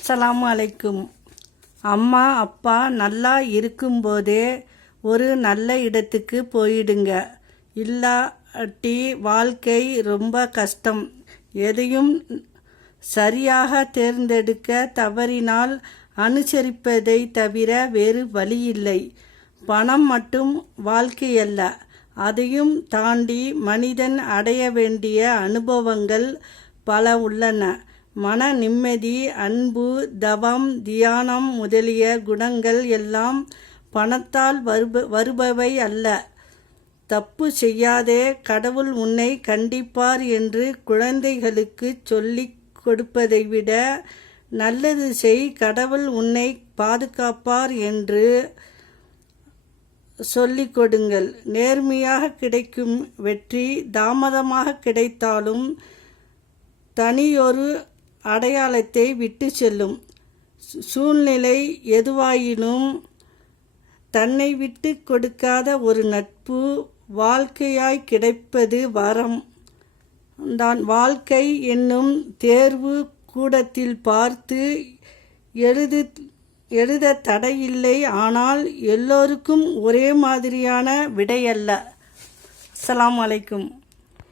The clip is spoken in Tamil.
அஸ்ஸலாமு அலைக்கும். அம்மா அப்பா நல்லா இருக்கும்போதே ஒரு நல்ல இடத்துக்கு போயிடுங்க. இல்லாட்டி வாழ்க்கை ரொம்ப கஷ்டம். எதையும் சரியாக தேர்ந்தெடுக்க தவறினால் அனுசரிப்பதை தவிர வேறு வழியில்லை. பணம் மட்டும் வாழ்க்கையல்ல. அதையும் தாண்டி மனிதன் அடைய வேண்டிய அனுபவங்கள் பல உள்ளன. மன நிம்மதி அன்பு தவம் தியானம் முதலிய குணங்கள் எல்லாம் பணத்தால் வருப வருபவை அல்ல. தப்பு செய்யாதே கடவுள் உன்னை கண்டிப்பார் என்று குழந்தைகளுக்கு சொல்லிக் கொடுப்பதை விட நல்லது செய் கடவுள் உன்னை பாதுகாப்பார் என்று சொல்லிக் கொடுங்கள். நேர்மையாக கிடைக்கும் வெற்றி தாமதமாக கிடைத்தாலும் தனியொரு அடையாளத்தை விட்டு செல்லும். சூழ்நிலை எதுவாயினும் தன்னை விட்டு கொடுக்காத ஒரு நட்பு வாழ்க்கையாய் கிடைப்பது வரம். தான் வாழ்க்கை என்னும் தேர்வு கூடத்தில் பார்த்து எழுது எழுத தடையில்லை. ஆனால் எல்லோருக்கும் ஒரே மாதிரியான விடையல்ல. அஸ்ஸலாமு அலைக்கும்.